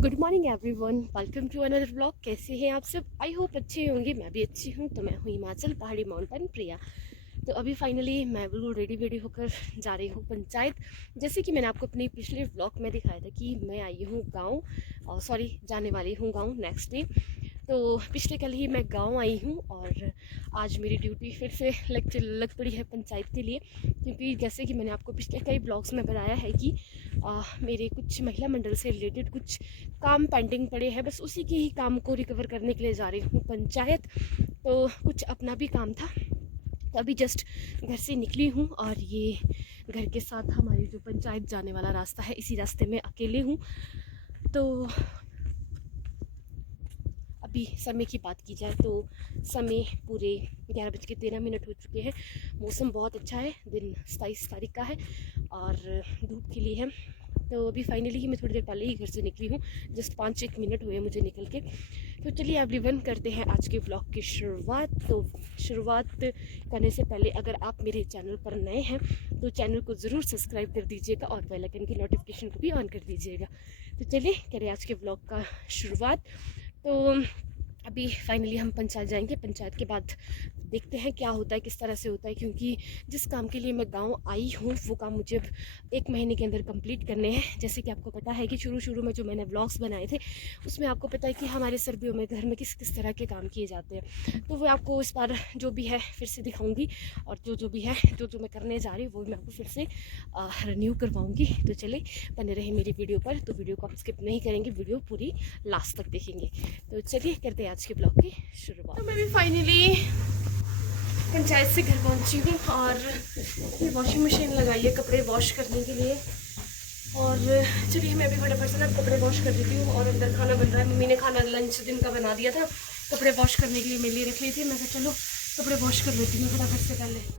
Good morning everyone, welcome to another blog. कैसे हैं आप सब? आई होप अच्छे होंगे। मैं भी अच्छी हूँ। तो मैं हूँ हिमाचल पहाड़ी माउंटेन प्रिया। तो अभी फाइनली मैं बिल्कुल रेडी होकर जा रही हूँ पंचायत। जैसे कि मैंने आपको अपने पिछले ब्लॉग में दिखाया था कि मैं आई हूँ गाँव, सॉरी जाने वाली हूँ गाँव नेक्स्ट डे। तो पिछले कल ही मैं गांव आई हूँ और आज मेरी ड्यूटी फिर से लग पड़ी है पंचायत के लिए, क्योंकि जैसे कि मैंने आपको पिछले कई ब्लॉग्स में बताया है कि मेरे कुछ महिला मंडल से रिलेटेड कुछ काम पेंडिंग पड़े हैं। बस उसी के ही काम को रिकवर करने के लिए जा रही हूँ पंचायत। तो कुछ अपना भी काम था, तो अभी जस्ट घर से निकली हूँ और ये घर के साथ हमारी जो पंचायत जाने वाला रास्ता है, इसी रास्ते में अकेले हूँ। तो अभी समय की बात की जाए तो समय पूरे 11:13 हो चुके हैं। मौसम बहुत अच्छा है। दिन 27 तारीख का है और धूप खिली है। तो अभी फाइनली ही मैं थोड़ी देर पहले ही घर से निकली हूँ। जस्ट 5-1 मिनट हुए मुझे निकल के। तो चलिए एवरीवन, करते हैं आज के ब्लॉग की शुरुआत। तो शुरुआत करने से पहले अगर आप मेरे चैनल पर नए हैं तो चैनल को ज़रूर सब्सक्राइब कर दीजिएगा और बेल आइकन की नोटिफिकेशन को भी ऑन कर दीजिएगा। तो चलिए करें आज के ब्लॉग का शुरुआत। तो अभी फाइनली हम पंचायत जाएंगे। पंचायत के बाद देखते हैं क्या होता है, किस तरह से होता है, क्योंकि जिस काम के लिए मैं गांव आई हूँ वो काम मुझे अब 1 महीने के अंदर कंप्लीट करने हैं। जैसे कि आपको पता है कि शुरू में जो मैंने ब्लॉग्स बनाए थे उसमें आपको पता है कि हमारे सर्दियों में घर में किस किस तरह के काम किए जाते हैं। तो वो आपको इस बार जो भी है फिर से दिखाऊंगी और जो भी है जो मैं करने जा रही हूँ वो मैं आपको फिर से रिन्यू करवाऊँगी। तो चले बने रहे मेरी वीडियो पर। तो वीडियो को आप स्किप नहीं करेंगे, वीडियो पूरी लास्ट तक देखेंगे। तो चलिए करते हैं आज के ब्लॉग की शुरुआत। तो मैं भी फाइनली पंचायत से घर पहुंची हूँ और ये वॉशिंग मशीन लगाई है कपड़े वॉश करने के लिए। और चलिए मैं भी फटाफट से ना कपड़े वॉश कर देती हूँ। और अंदर खाना बन रहा है। मम्मी ने खाना लंच दिन का बना दिया था, कपड़े वॉश करने के लिए मेरे लिए रख ली थी। मैं कहा चलो कपड़े वॉश कर लेती हूँ फटाफट से पहले।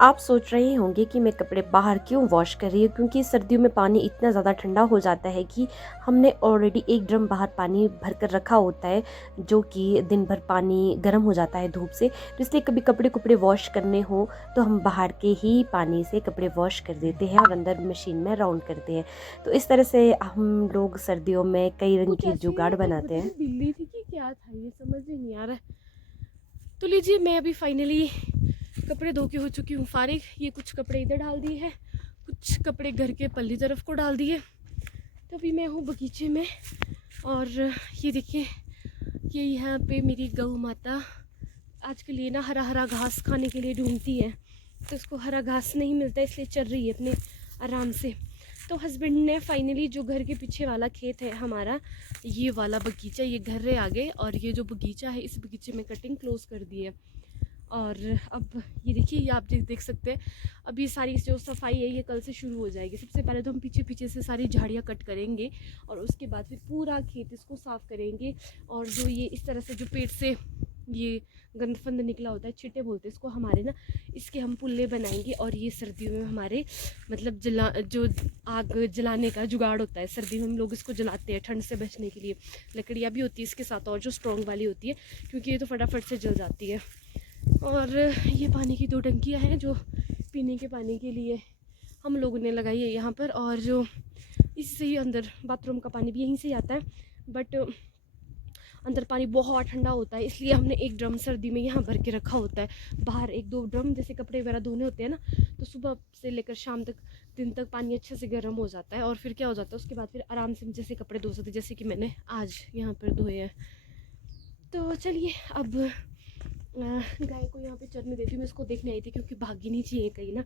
आप सोच रहे होंगे कि मैं कपड़े बाहर क्यों वॉश कर रही हूँ, क्योंकि सर्दियों में पानी इतना ज़्यादा ठंडा हो जाता है कि हमने ऑलरेडी 1 ड्रम बाहर पानी भर कर रखा होता है, जो कि दिन भर पानी गर्म हो जाता है धूप से। तो इसलिए कभी कपड़े वॉश करने हो तो हम बाहर के ही पानी से कपड़े वॉश कर देते हैं और अंदर मशीन में राउंड करते हैं। तो इस तरह से हम लोग सर्दियों में कई रंग की जुगाड़ बनाते हैं। बिल्ली थी कि क्या था ये समझ ही नहीं आ रहा है। तो लीजिए मैं अभी फाइनली कपड़े धो के हो चुकी हूँ फारिग। ये कुछ कपड़े इधर डाल दिए हैं, कुछ कपड़े घर के पल्ली तरफ को डाल दिए। तो अभी मैं हूँ बगीचे में और ये देखिए ये यहाँ पे मेरी गौ माता आज के लिए ना हरा हरा घास खाने के लिए ढूंढती है। तो उसको हरा घास नहीं मिलता इसलिए चल रही है अपने आराम से। तो हस्बैंड ने फाइनली जो घर के पीछे वाला खेत है हमारा, ये वाला बगीचा, ये घर है आगे और ये जो बगीचा है इस बगीचे में कटिंग क्लोज कर दी है। और अब ये देखिए, ये आप देख सकते हैं अब ये सारी जो सफाई है ये कल से शुरू हो जाएगी। सबसे पहले तो हम पीछे से सारी झाड़ियाँ कट करेंगे और उसके बाद फिर पूरा खेत इसको साफ़ करेंगे। और जो ये इस तरह से जो पेड़ से ये गंद फंद निकला होता है, छिटे बोलते हैं इसको हमारे ना, इसके हम पुल्ले बनाएंगे। और ये सर्दियों में हमारे मतलब जो आग जलाने का जुगाड़ होता है, सर्दियों में हम लोग इसको जलाते हैं ठंड से बचने के लिए। लकड़ियाँ भी होती है इसके साथ और जो स्ट्रॉन्ग वाली होती है, क्योंकि ये तो फटाफट से जल जाती है। और ये पानी की 2 टंकियाँ हैं जो पीने के पानी के लिए हम लोगों ने लगाई है यहाँ पर। और जो इससे ही अंदर बाथरूम का पानी भी यहीं से ही आता है, बट अंदर पानी बहुत ठंडा होता है इसलिए हमने 1 ड्रम सर्दी में यहाँ भर के रखा होता है। बाहर 1-2 ड्रम जैसे कपड़े वगैरह धोने होते हैं ना, तो सुबह से लेकर शाम तक दिन तक पानी अच्छे से गर्म हो जाता है और फिर क्या हो जाता है उसके बाद फिर आराम से जैसे कपड़े धो सकते, जैसे कि मैंने आज यहाँ पर धोए हैं। तो चलिए अब गाय को यहाँ पे चरने देती हूँ। मैं इसको देखने आई थी क्योंकि भागी नहीं चाहिए कहीं ना।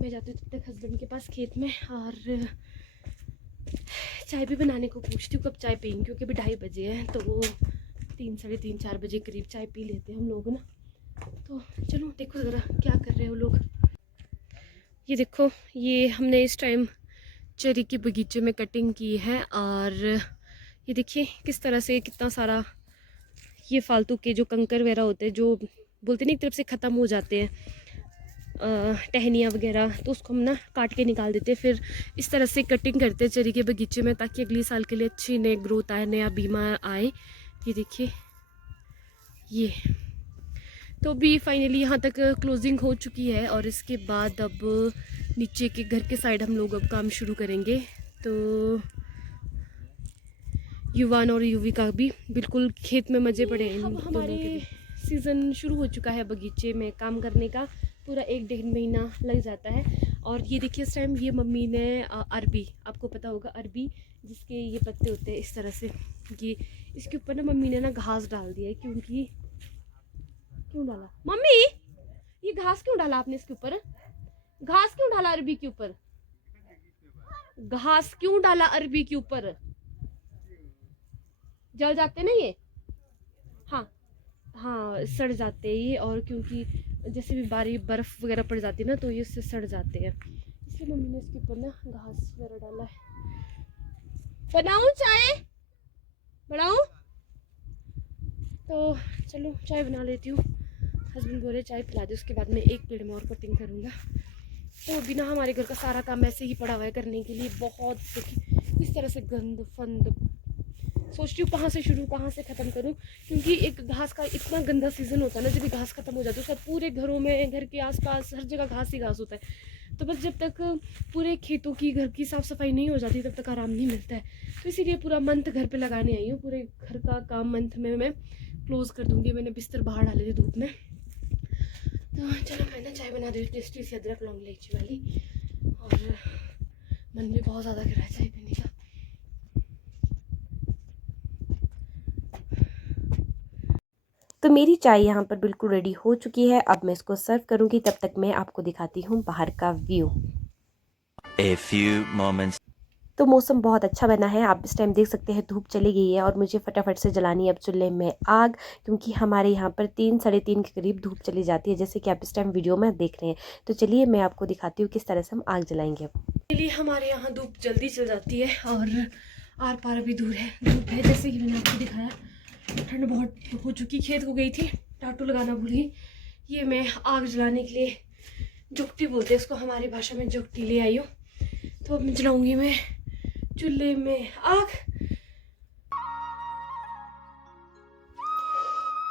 मैं जाती हूँ तब तक हस्बैंड के पास खेत में और चाय भी बनाने को पूछती हूँ कब चाय पियेंगे, क्योंकि अभी 2:30 बजे हैं। तो वो 3-3:30-4 बजे करीब चाय पी लेते हैं हम लोग ना। तो चलो देखो ज़रा क्या कर रहे हो लोग। ये देखो, ये हमने इस टाइम चेरी के बगीचे में कटिंग की है और ये देखिए किस तरह से कितना सारा ये फालतू के जो कंकर वगैरह होते हैं, जो बोलते नहीं एक तरफ से ख़त्म हो जाते हैं टहनियाँ वगैरह, तो उसको हम ना काट के निकाल देते हैं। फिर इस तरह से कटिंग करते हैं चेरी के बगीचे में, ताकि अगले साल के लिए अच्छी नई ग्रोथ आए, नया बीमा आए। ये देखिए ये तो अभी फाइनली यहाँ तक क्लोजिंग हो चुकी है और इसके बाद अब नीचे के घर के साइड हम लोग अब काम शुरू करेंगे। तो युवान और युविका भी बिल्कुल खेत में मज़े पड़े हैं इन दोनों के भी। सीज़न शुरू हो चुका है बगीचे में काम करने का, पूरा 1-1.5 महीना लग जाता है। और ये देखिए इस टाइम ये मम्मी ने अरबी, आपको पता होगा अरबी जिसके ये पत्ते होते हैं इस तरह से, ये इसके ऊपर ना मम्मी ने ना घास डाल दिया है। क्योंकि क्यों डाला मम्मी, ये घास क्यों डाला आपने इसके ऊपर? घास क्यों डाला अरबी के ऊपर? घास क्यों डाला अरबी के ऊपर? जल जाते ना ये, हाँ हाँ सड़ जाते हैं ये। और क्योंकि जैसे भी बारिश बर्फ़ वगैरह पड़ जाती है ना तो ये इससे सड़ जाते हैं, इसलिए मम्मी ने इसके ऊपर ना घास वगैरह डाला है। बनाऊं चाय, बनाऊं? तो चलो चाय बना लेती हूँ। हस्बैंड बोले चाय पिला दे, उसके बाद मैं एक पेड़ में और कटिंग करूँगा। तो बिना हमारे घर का सारा काम ऐसे ही पड़ा हुआ है करने के लिए, बहुत इस तरह से गंद फंद। सोचती हूँ कहाँ से शुरू कहाँ से ख़त्म करूँ, क्योंकि एक घास का इतना गंदा सीज़न होता है ना, जब भी घास ख़त्म हो जाती है, सब पूरे घरों में घर के आसपास हर जगह घास ही घास होता है। तो बस जब तक पूरे खेतों की घर की साफ़ सफाई नहीं हो जाती तब तक आराम नहीं मिलता है। तो इसीलिए पूरा मंथ घर पे लगाने आई हूँ, पूरे घर का काम मंथ में मैं क्लोज़ कर दूँगी। मैंने बिस्तर बाहर डाले थे धूप में। तो चलो मैं ना चाय बना रही हूँ टेस्टी सी अदरक लौंग इलायची वाली, और मन भी बहुत ज़्यादा कर रहा है चाय पीने का। तो मेरी चाय यहाँ पर बिल्कुल रेडी हो चुकी है। अब मैं इसको सर्व करूँगी, तब तक मैं आपको दिखाती हूँ बाहर का व्यू। A few moments. तो मौसम बहुत अच्छा बना है, आप इस टाइम देख सकते हैं धूप चली गई है और मुझे फटाफट से जलानी है अब चूल्हे में आग, क्योंकि हमारे यहाँ पर 3 साढ़े 3 के करीब धूप चली जाती है, जैसे कि आप इस टाइम वीडियो में देख रहे हैं। तो चलिए मैं आपको दिखाती हूँ किस तरह से हम आग जलाएंगे। लिए हमारे यहाँ धूप जल्दी चल जाती है और आर पार भी दूर है धूप है, जैसे कि मैंने आपको दिखाया। ठंड बहुत हो चुकी, खेत को गई थी, टाटू लगाना भूली। ये मैं आग जलाने के लिए जुगटी बोलते हैं इसको हमारी भाषा में, जुगटी ले आई हूँ। तो अब मैं जलाऊंगी मैं चूल्हे में आग।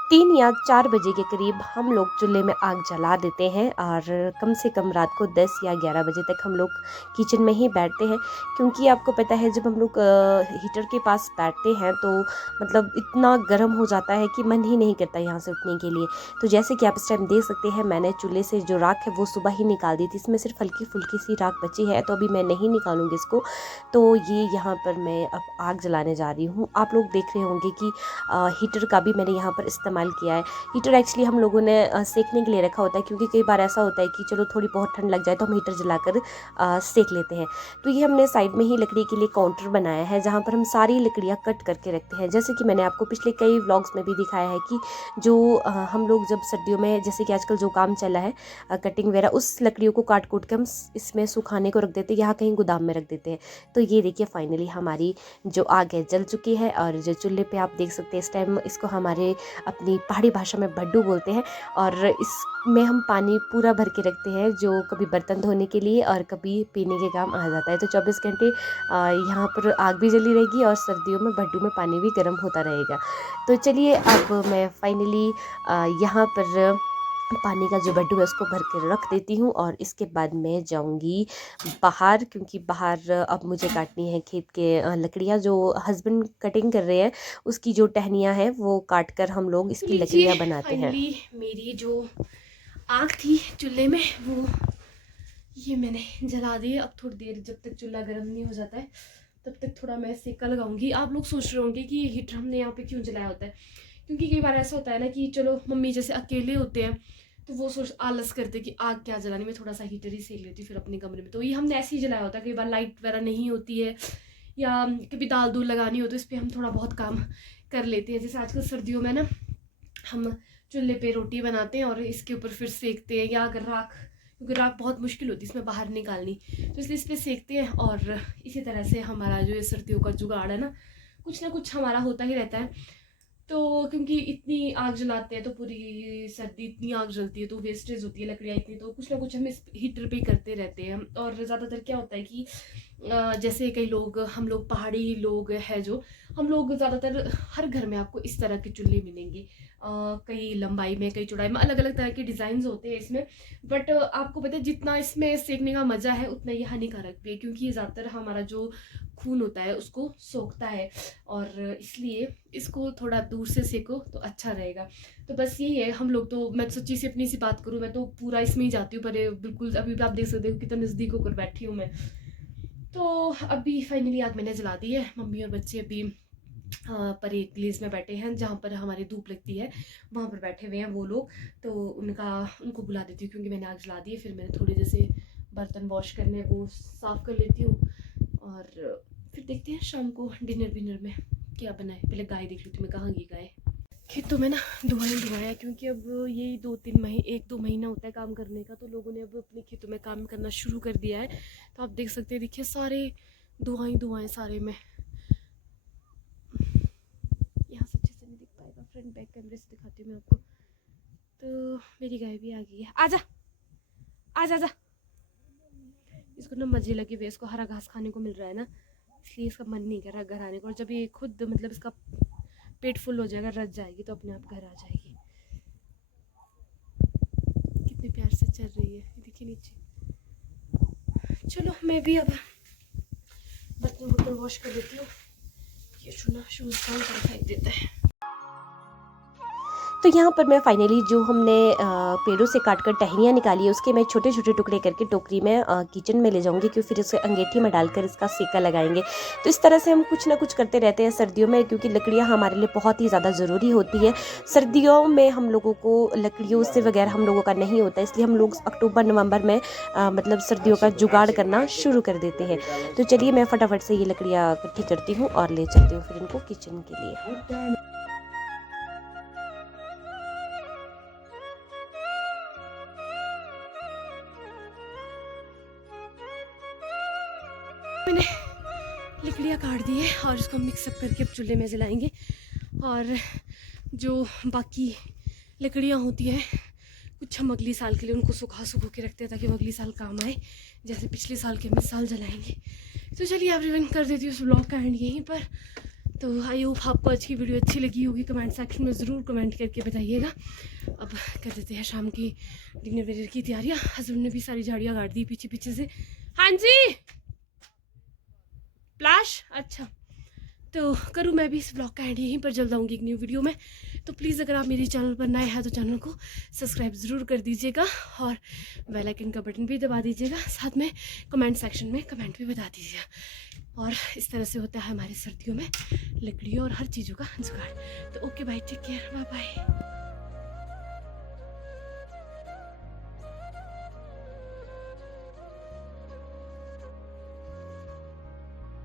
3 या 4 बजे के करीब हम लोग चूल्हे में आग जला देते हैं और कम से कम रात को 10 या 11 बजे तक हम लोग किचन में ही बैठते हैं, क्योंकि आपको पता है जब हम लोग हीटर के पास बैठते हैं तो मतलब इतना गर्म हो जाता है कि मन ही नहीं करता यहाँ से उठने के लिए। तो जैसे कि आप इस टाइम देख सकते हैं मैंने चूल्हे से जो राख है वो सुबह ही निकाल दी थी, इसमें सिर्फ हल्की फुल्की सी राख बची है, तो अभी मैं नहीं निकालूँगी इसको। तो ये यहाँ पर मैं अब आग जलाने जा रही हूँ। आप लोग देख रहे होंगे कि हीटर का भी मैंने यहाँ पर इस्तेमाल किया है। हीटर एक्चुअली हम लोगों ने सेकने के लिए रखा होता है, क्योंकि कई बार ऐसा होता है कि चलो थोड़ी बहुत ठंड लग जाए तो हम हीटर जलाकर सेक लेते हैं। तो ये हमने साइड में ही लकड़ी के लिए काउंटर बनाया है, जहाँ पर हम सारी लकड़ियाँ कट करके रखते हैं। जैसे कि मैंने आपको पिछले कई व्लॉग्स में भी दिखाया है कि जो हम लोग जब सर्दियों में, जैसे कि आजकल जो काम चला है कटिंग वगैरह, उस लकड़ियों को काट कूट के हम इसमें सुखाने को रख देते हैं, यहाँ कहीं गोदाम में रख देते हैं। तो ये देखिए फाइनली हमारी जो आग है जल चुकी है, और जो चूल्हे पे आप देख सकते हैं इस टाइम, इसको हमारे अपनी पहाड़ी भाषा में भड्डू बोलते हैं, और इसमें हम पानी पूरा भर के रखते हैं जो कभी बर्तन धोने के लिए और कभी पीने के काम आ जाता है। तो 24 घंटे यहाँ पर आग भी जली रहेगी और सर्दियों में भड्डू में पानी भी गर्म होता रहेगा। तो चलिए अब मैं फाइनली यहाँ पर पानी का जो भड्डू है उसको भर के रख देती हूँ, और इसके बाद मैं जाऊँगी बाहर, क्योंकि बाहर अब मुझे काटनी है खेत के लकड़ियाँ जो हस्बैंड कटिंग कर रहे हैं, उसकी जो टहनियाँ हैं वो काट कर हम लोग इसकी लकड़ियाँ बनाते हैं। मेरी जो आग थी चूल्हे में वो ये मैंने जला दी है। अब थोड़ी देर जब तक चूल्हा गर्म नहीं हो जाता है तब तक थोड़ा मैं सेका लगाऊंगी। आप लोग सोच रहे होंगे कि ये हीटर हमने यहाँ पे क्यों जलाया होता है, क्योंकि कई बार ऐसा होता है ना कि चलो मम्मी जैसे अकेले होते हैं तो वो सोच आलस करते कि आग क्या जलानी, में थोड़ा सा हीटर ही सेक लेती फिर अपने कमरे में। तो ये हमने ऐसे ही जलाया होता है। कई बार लाइट वगैरह नहीं होती है या कभी दाल दूल लगानी हो तो इस पर हम थोड़ा बहुत काम कर लेते हैं। जैसे आजकल सर्दियों में ना हम चूल्हे पे रोटी बनाते हैं और इसके ऊपर फिर सेकते हैं, या अगर राख, क्योंकि राख बहुत मुश्किल होती है इसमें बाहर निकालनी, तो इसलिए इस पर सेकते हैं। और इसी तरह से हमारा जो ये सर्दियों का जुगाड़ है ना कुछ हमारा होता ही रहता है। तो क्योंकि इतनी आग जलाते हैं तो पूरी सर्दी इतनी आग जलती है तो वेस्टेज होती है लकड़ियाँ इतनी, तो कुछ ना कुछ हम इस हीटर पे ही करते रहते हैं। और ज़्यादातर क्या होता है कि जैसे कई लोग, हम लोग पहाड़ी लोग हैं जो, हम लोग ज़्यादातर हर घर में आपको इस तरह के चूल्हे मिलेंगे। कई लंबाई में, कई चौड़ाई में, अलग अलग तरह के डिज़ाइंस होते हैं इसमें। बट आपको पता है जितना इसमें सेकने का मज़ा है उतना ये हानिकारक भी है, क्योंकि ये ज़्यादातर हमारा जो खून होता है उसको सोखता है, और इसलिए इसको थोड़ा दूर से सेको तो अच्छा रहेगा। तो बस यही है, हम लोग तो, मैं सच्ची से अपनी सी बात करूँ, मैं तो पूरा इसमें ही जाती हूँ, पर ये बिल्कुल अभी भी आप देख सकते हो कितना नज़दीक होकर बैठी हूँ मैं। तो अभी फाइनली आग मैंने जला दी है। मम्मी और बच्चे अभी पर एक प्लेस में बैठे हैं जहाँ पर हमारी धूप लगती है, वहाँ पर बैठे हुए हैं वो लोग। तो उनको बुला देती हूँ, क्योंकि मैंने आग जला दी है। फिर मैंने थोड़े जैसे बर्तन वॉश करने हैं वो साफ़ कर लेती हूँ, और फिर देखते हैं शाम को डिनर में क्या बनाए। पहले गाय देख लेती हूँ, मैं कहाँ गई गाय। खेतों में ना धुआया, क्योंकि अब यही 1-2 महीना होता है काम करने का, तो लोगों ने अब अपने खेतों में काम करना शुरू कर दिया है। तो आप देख सकते हैं, देखिए सारे धुआं सारे में। यहाँ से अच्छे से नहीं दिख पाएगा, फ्रंट बैक कैमरे से दिखाती हूँ मैं आपको। तो मेरी गाय भी आ गई है, आजा आजा आजा। इसको ना मजे लगे हुए, इसको हरा घास खाने को मिल रहा है ना, इसलिए इसका मन नहीं कर रहा घर आने को। और जब ये खुद मतलब इसका पेट फुल हो जाएगा, रच जाएगी, तो अपने आप घर आ जाएगी। कितने प्यार से चल रही है, देखिए नीचे। चलो मैं भी अब बर्तन वॉश कर लेती हूँ। ये शूज़ कौन सा फेंक देता है। तो यहाँ पर मैं फाइनली जो हमने पेड़ों से काट कर टहनियाँ निकाली है उसके मैं छोटे छोटे टुकड़े करके टोकरी में किचन में ले जाऊँगी, क्योंकि फिर उसे अंगीठी में डालकर इसका सेका लगाएंगे। तो इस तरह से हम कुछ ना कुछ करते रहते हैं सर्दियों में, क्योंकि लकड़ियाँ हमारे लिए बहुत ही ज़्यादा ज़रूरी होती है। सर्दियों में हम लोगों को लकड़ियों से वगैरह हम लोगों का नहीं होता, इसलिए हम लोग अक्टूबर नवंबर में मतलब सर्दियों का जुगाड़ करना शुरू कर देते हैं। तो चलिए मैं फटाफट से ये लकड़ियाँ इकट्ठी करती हूँ और ले चलती हूँ फिर इनको किचन के लिए। मैंने लकड़ियाँ काट दी है और इसको मिक्सअप करके अब चूल्हे में जलाएंगे। और जो बाकी लकड़ियाँ होती हैं कुछ हम अगली साल के लिए उनको सुखा के रखते हैं, ताकि वो अगली साल काम आए, जैसे पिछले साल के हम इस साल जलाएंगे। तो चलिए एवरीवन, कर देती हूँ उस व्लॉग का एंड यहीं पर। तो आई होप आपको आज की वीडियो अच्छी लगी होगी, कमेंट सेक्शन में ज़रूर कमेंट करके बताइएगा। अब कर देते हैं शाम की डिनर की तैयारियाँ। हस्बैंड ने भी सारी झाड़ियाँ काट दी पीछे से। हाँ जी प्लाश, अच्छा। तो करूँ मैं भी इस ब्लॉग का एंड यहीं पर, जल्द आऊँगी एक न्यू वीडियो में। तो प्लीज़ अगर आप मेरे चैनल पर नए हैं तो चैनल को सब्सक्राइब ज़रूर कर दीजिएगा, और बेल आइकन का बटन भी दबा दीजिएगा। साथ में कमेंट सेक्शन में कमेंट भी बता दीजिएगा। और इस तरह से होता है हमारे सर्दियों में लकड़ियों और हर चीज़ों का जुगाड़। तो okay bye, take care, bye bye.